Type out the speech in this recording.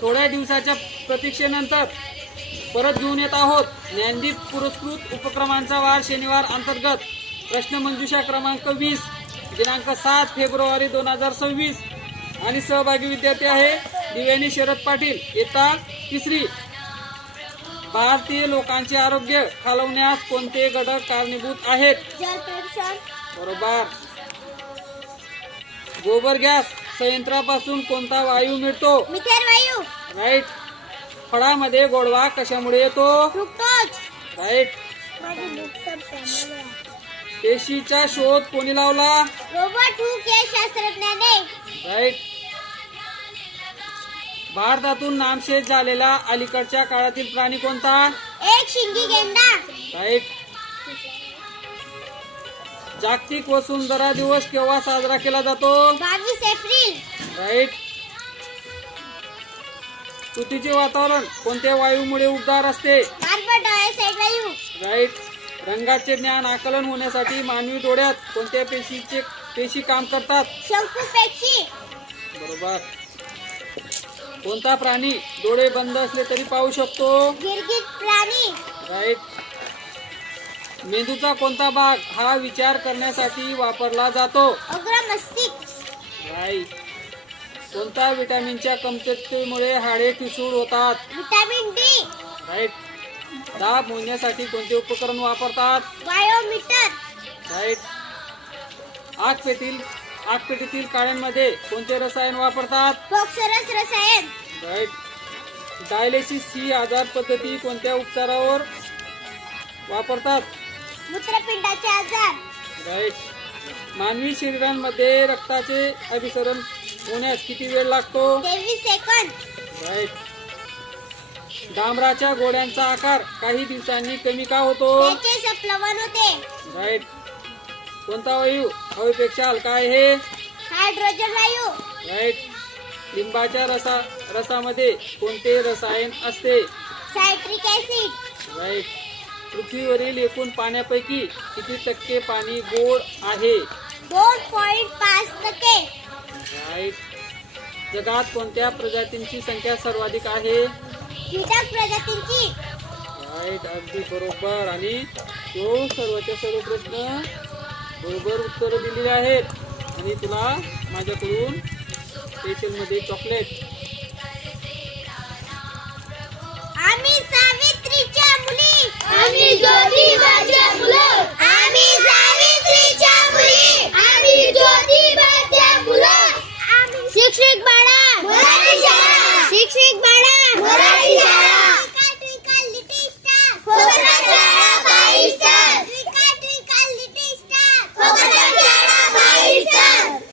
थोड्या दिवसाच्या प्रतीक्षेनंतर परत घेऊन येत आहोत. ज्ञानदीप पुरस्कृत उपक्रमांचा वार शनिवार अंतर्गत प्रश्नमंजुषा क्रमांक 20 दिनांक 7 फेब्रुवारी 2026 आणि सहभागी विद्यार्थी आहे दिव्यानी शरद पाटील, इयत्ता 3री. भारतीय लोकांचे आरोग्य खालवण्यास कोणते घटक कारणीभूत आहेत? जलप्रदूषण. बरोबर. गोबर गॅस संयंत्रापासून कोणता वायू मिळतो? मिथेन वायू. राईट. फळामध्ये गोडवा कशामुळे येतो? फ्रुक्टोज. राईट. पेशीचा शोध कोणी लावला? रॉबर्ट हुक या शास्त्रज्ञाने. राईट. भारतातून नामशेष झालेला अलीकडच्या काळातील प्राणी कोणता? एक शिंगी गेंडा. राईट. जागतिक वसुंधरा दिवस केव्हा साजरा केला जातो? 22 एप्रिल. राईट. पृथ्वीचे वातावरण कोणत्या वायूमुळे उबदार असते? कार्बन डायऑक्साइड वायू. राईट. रंगाचे ज्ञान आकलन होण्यासाठी मानवी डोळ्यात कोणत्या पेशी काम करतात? शंकुपेशी. बरोबर. कोणता प्राणी डोळे बंद असले तरी पाहू शकतो? गिरगिट प्राणी. राईट. मेंदूचा कोणता भाग हा विचार करण्यासाठी वापरला जातो? अग्र मस्तिष्क. राईट. कोणत्या विटॅमिनच्या कमतरतेमुळे हाडे ठिसूळ होतात? Vitamin D. राईट. दाब मोजण्यासाठी कोणते उपकरण वापरतात? बायोमीटर. राईट. आगपेटीतील काड्यांमध्ये कोणते रसायन वापरतात? फॉस्फरस रसायन. राईट. डायलिसिस ही आजार पद्धती कोणत्या उपचारावर वापरतात? मूत्रपिंडाचे आजार. राईट. मानवी शरीरांमध्ये रक्ताचे अभिसरण होण्यास किती वेळ लागतो? 23 सेकंद. राईट. डांबराच्या गोळ्यांचा आकार काही दिवसांनी कमी का होतो? त्याचे संप्लवन होते. राईट. कोणता वायू हवेपेक्षा हलका आहे? हायड्रोजन वायू. राईट. लिंबाच्या रसामध्ये कोणते रसायन असते? Citric acid. राईट. पृथ्वीवरील एकूण पाण्यापैकी किती टक्के पाणी गोड आहे? 2.5%. राईट. जगात कोणत्या प्रजातींची संख्या सर्वाधिक आहे? कीटक प्रजातींची. राईट. अगदी बरोबर. आणि तो सर्वच्या सर्व प्रश्न बरोबर उत्तर दिलेले आहेत. आणि तुला माझ्याकडून स्पेशल मध्ये चॉकलेट. आम्ही सावित्रीच्या मुली. आम्ही ज्योतिबाच्या मुलं. आम्ही सावित्रीच्या मुली. आम्ही ज्योतिबाच्या मुलं. शिक्षक बाळा. मराठी शाळा. शिक्षक